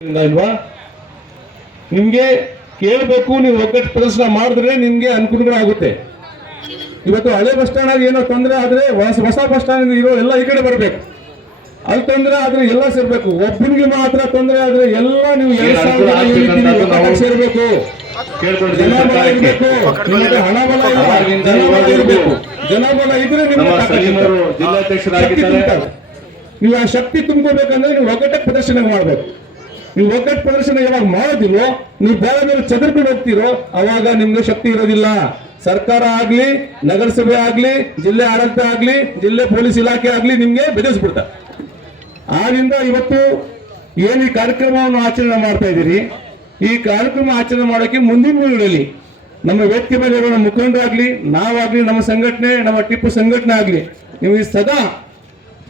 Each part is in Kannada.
ಇಲ್ವಾ? ನಿಮ್ಗೆ ಕೇಳಬೇಕು, ನೀವು ಒಗ್ಗಟ್ಟು ಪ್ರದರ್ಶನ ಮಾಡಿದ್ರೆ ನಿಮ್ಗೆ ಅನುಕೂಲಗಳಾಗುತ್ತೆ. ಇವತ್ತು ಹಳೆ ಬಸ್ ಸ್ಟ್ಯಾಂಡ್ ಆಗಿ ಏನೋ ತೊಂದರೆ ಆದ್ರೆ ಹೊಸ ಬಸ್ ಸ್ಟ್ಯಾಂಡ್ ಇರೋ ಎಲ್ಲ ಈ ಕಡೆ ಬರಬೇಕು. ಅಲ್ಲಿ ತೊಂದರೆ ಆದ್ರೆ ಎಲ್ಲ ಸೇರ್ಬೇಕು. ಒಬ್ಬನಿಗೆ ಮಾತ್ರ ತೊಂದರೆ ಆದ್ರೆ ಎಲ್ಲ ನೀವು ಸೇರ್ಬೇಕು. ಜನಬಲ ಇರಬೇಕು, ಹಣಬಲ ಇರಬೇಕು. ಜನಬಲ ಇದ್ರೆ ನೀವು ಆ ಶಕ್ತಿ ತುಂಬ್ಕೋಬೇಕಂದ್ರೆ ನೀವು ಒಗ್ಗಟ್ಟಕ್ಕೆ ಪ್ರದರ್ಶನ ಮಾಡಬೇಕು. ನೀವು ಒಗ್ಗಟ್ಟು ಪ್ರದರ್ಶನ ಯಾವಾಗ ಮಾಡೋದಿಲ್ಲೋ, ನೀವು ಬೇರೆ ಬೇರೆ ಚದರ್ಕೊಂಡು ಹೋಗ್ತಿರೋ, ಅವಾಗ ನಿಮ್ಗೆ ಶಕ್ತಿ ಇರೋದಿಲ್ಲ. ಸರ್ಕಾರ ಆಗ್ಲಿ, ನಗರಸಭೆ ಆಗ್ಲಿ, ಜಿಲ್ಲೆ ಆಡಳಿತ ಆಗ್ಲಿ, ಜಿಲ್ಲೆ ಪೊಲೀಸ್ ಇಲಾಖೆ ಆಗ್ಲಿ ನಿಮ್ಗೆ ಬೆದರಿಸ್ಬಿಡ್ತಾರೆ. ಆದ್ರಿಂದ ಇವತ್ತು ಏನು ಈ ಕಾರ್ಯಕ್ರಮವನ್ನು ಆಚರಣೆ ಮಾಡ್ತಾ ಇದ್ದೀರಿ, ಈ ಕಾರ್ಯಕ್ರಮ ಆಚರಣೆ ಮಾಡೋಕೆ ಮುಂದಿನ ದಿನಗಳಲ್ಲಿ ನಮ್ಮ ವೇದಿಕೆ ಮೇಲೆ ಇರೋ ನಮ್ಮ ಮುಖಂಡರಾಗ್ಲಿ, ನಾವಾಗ್ಲಿ, ನಮ್ಮ ಸಂಘಟನೆ, ನಮ್ಮ ಟಿಪ್ಪು ಸಂಘಟನೆ ಆಗ್ಲಿ, ನೀವು ಈ ಸದಾ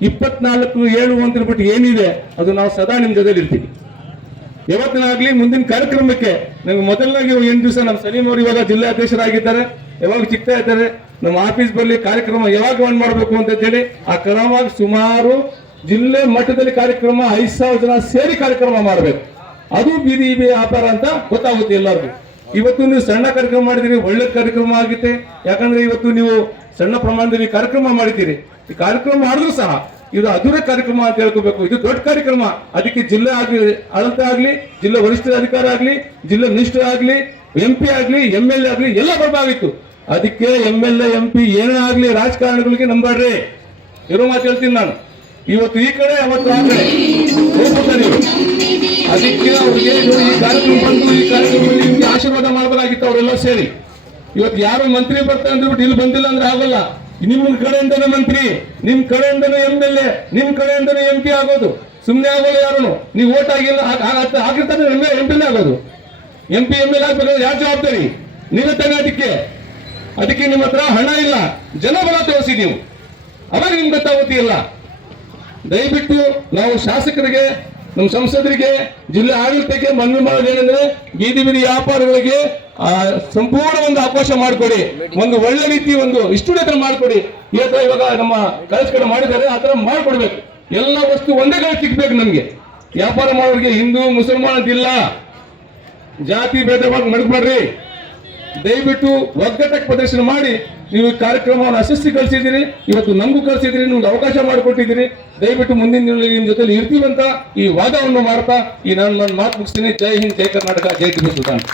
24/7 ಅಂತಿರ್ಬಿಟ್ಟು ಏನಿದೆ ಅದು ನಾವು ಸದಾ ನಿಮ್ ಜೊತೆಲಿ ಇರ್ತೀವಿ. ಯಾವತ್ತಿನಾಗ್ಲಿ ಮುಂದಿನ ಕಾರ್ಯಕ್ರಮಕ್ಕೆ ನಮ್ಗೆ ಮೊದಲನಾಗಿ 8 ದಿವಸ ನಮ್ಮ ಸಲೀಂ ಅವರು ಇವಾಗ ಜಿಲ್ಲಾ ಅಧ್ಯಕ್ಷರಾಗಿದ್ದಾರೆ, ಯಾವಾಗ ಸಿಗ್ತಾ ಇದ್ದಾರೆ. ನಮ್ಮ ಆಫೀಸ್ ಬರಲಿ ಕಾರ್ಯಕ್ರಮ ಯಾವಾಗ ಆನ್ ಮಾಡಬೇಕು ಅಂತ ಹೇಳಿ ಆ ಕ್ರಮವಾಗಿ ಸುಮಾರು ಜಿಲ್ಲೆ ಮಟ್ಟದಲ್ಲಿ ಕಾರ್ಯಕ್ರಮ 5,000 ಜನ ಸೇರಿ ಕಾರ್ಯಕ್ರಮ ಮಾಡಬೇಕು. ಅದು ಬೀದಿ ವ್ಯಾಪಾರ ಅಂತ ಗೊತ್ತಾಗುತ್ತೆ ಎಲ್ಲರಿಗೂ. ಇವತ್ತು ನೀವು ಸಣ್ಣ ಕಾರ್ಯಕ್ರಮ ಮಾಡಿದಿರಿ, ಒಳ್ಳೆ ಕಾರ್ಯಕ್ರಮ ಆಗುತ್ತೆ. ಯಾಕಂದ್ರೆ ಇವತ್ತು ನೀವು ಸಣ್ಣ ಪ್ರಮಾಣದಲ್ಲಿ ಕಾರ್ಯಕ್ರಮ ಮಾಡಿದ್ದೀರಿ. ಈ ಕಾರ್ಯಕ್ರಮ ಮಾಡಿದ್ರು ಸಹ ಇದು ಅಧೂರ ಕಾರ್ಯಕ್ರಮ ಅಂತ ಹೇಳ್ಕೋಬೇಕು. ಇದು ದೊಡ್ಡ ಕಾರ್ಯಕ್ರಮ. ಅದಕ್ಕೆ ಜಿಲ್ಲೆ ಆಗ್ಲಿ, ಆಡಳಿತ ಆಗ್ಲಿ, ಜಿಲ್ಲೆ ವರಿಷ್ಠ ಅಧಿಕಾರ ಆಗ್ಲಿ, ಜಿಲ್ಲೆ ಮಿನಿಸ್ಟರ್ ಆಗ್ಲಿ, MP ಆಗ್ಲಿ, MLA ಆಗ್ಲಿ ಎಲ್ಲ ಬರಬೇಕಾಗಿತ್ತು. ಅದಕ್ಕೆ MLA MP ಏನೇ ಆಗ್ಲಿ ರಾಜಕಾರಣಿಗಳಿಗೆ ನಂಬಾಡ್ರಿ, ಇರೋ ಮಾತು ಹೇಳ್ತೀನಿ ನಾನು. ಇವತ್ತು ಈ ಕಡೆ ಅವತ್ತು ಆ ಕಡೆ ಹೋಗ್ತಾರೆ. ಅದಕ್ಕೆ ಅವ್ರಿಗೆ ಈ ಕಾರ್ಯಕ್ರಮ ಬಂದು ಈ ಕಾರ್ಯಕ್ರಮದಲ್ಲಿ ನಿಮ್ಗೆ ಆಶೀರ್ವಾದ ಮಾಡಬೇಕಾಗಿತ್ತು ಅವರೆಲ್ಲ ಸೇರಿ. ಇವತ್ತು ಯಾರು ಮಂತ್ರಿ ಬರ್ತಾರೆ ಅಂದ್ಬಿಟ್ಟು ಇಲ್ಲಿ ಬಂದಿಲ್ಲ ಅಂದ್ರೆ ಆಗಲ್ಲ. ನಿಮ್ ಕಡೆಯಿಂದನೇ ಮಂತ್ರಿ, ನಿಮ್ ಕಡೆಯಿಂದನೇ MLA, ನಿಮ್ ಕಡೆಯಿಂದನೇ MP ಆಗೋದು. ಸುಮ್ಮನೆ ಆಗೋಲ್ಲ ಯಾರು. ನೀವು ಓಟ್ ಆಗಿಲ್ಲ ಆಗಿರ್ತಾನೆ MLA ಆಗೋದು. MP MLA ಆಗ್ಬೇಕಾದ್ರೆ ಯಾರು ಜವಾಬ್ದಾರಿ? ನೀವೇ ತಾನೆ. ಅದಕ್ಕೆ ನಿಮ್ಮ ಹತ್ರ ಹಣ ಇಲ್ಲ, ಜನಬಲ ತೋರಿಸಿ ನೀವು, ಅವಾಗ ನಿಮ್ಗೆ ಗೊತ್ತಾಗುತ್ತೆ ಇಲ್ಲ. ದಯವಿಟ್ಟು ನಾವು ಶಾಸಕರಿಗೆ, ನಮ್ಮ ಸಂಸದರಿಗೆ, ಜಿಲ್ಲೆ ಆಡಳಿತಕ್ಕೆ ಮನವಿ ಮಾಡೋದೇನೆಂದ್ರೆ ಬೀದಿ ವ್ಯಾಪಾರಗಳಿಗೆ ಸಂಪೂರ್ಣ ಒಂದು ಅವಕಾಶ ಮಾಡಿಕೊಡಿ. ಒಂದು ಒಳ್ಳೆ ರೀತಿ ಒಂದು ಇಷ್ಟುಡೆ ಮಾಡಿಕೊಡಿ. ಇವಾಗ ನಮ್ಮ ಕಳಿಸ್ ಕಡೆ ಮಾಡಿದ್ದಾರೆ, ಆ ತರ ಮಾಡಿಕೊಡ್ಬೇಕು. ಎಲ್ಲ ವಸ್ತು ಒಂದೇ ಕಡೆ ಸಿಗ್ಬೇಕು ನಮ್ಗೆ. ವ್ಯಾಪಾರ ಮಾಡೋರಿಗೆ ಹಿಂದೂ ಮುಸಲ್ಮಾನ್ ಅಂತಿಲ್ಲ, ಜಾತಿ ಭೇದ ಮಡಗ್ಬೇಡ್ರಿ. ದಯವಿಟ್ಟು ಒಗ್ಗಟ್ಟಕ್ಕೆ ಪ್ರದರ್ಶನ ಮಾಡಿ ನೀವು ಈ ಕಾರ್ಯಕ್ರಮವನ್ನು ಯಶಸ್ವಿ ಕಳಿಸಿದ್ದೀರಿ. ಇವತ್ತು ನಮಗೂ ಕಳಿಸಿದ್ದೀರಿ, ನಿಮ್ಗೆ ಅವಕಾಶ ಮಾಡಿಕೊಟ್ಟಿದ್ದೀರಿ. ದಯವಿಟ್ಟು ಮುಂದಿನ ದಿನಗಳಲ್ಲಿ ನಿಮ್ಮ ಜೊತೆ ಇರ್ತೀವಂತ ಈ ವಾದವನ್ನು ಮಾಡ್ತಾ ಈ ನಾನು ಮಾತು ಮುಗಿಸ್ತೀನಿ. ಜೈ ಹಿಂದ್, ಜೈ ಕರ್ನಾಟಕ, ಜೈ ಟಿಪ್ಪು ಸುಲ್ತಾನ್.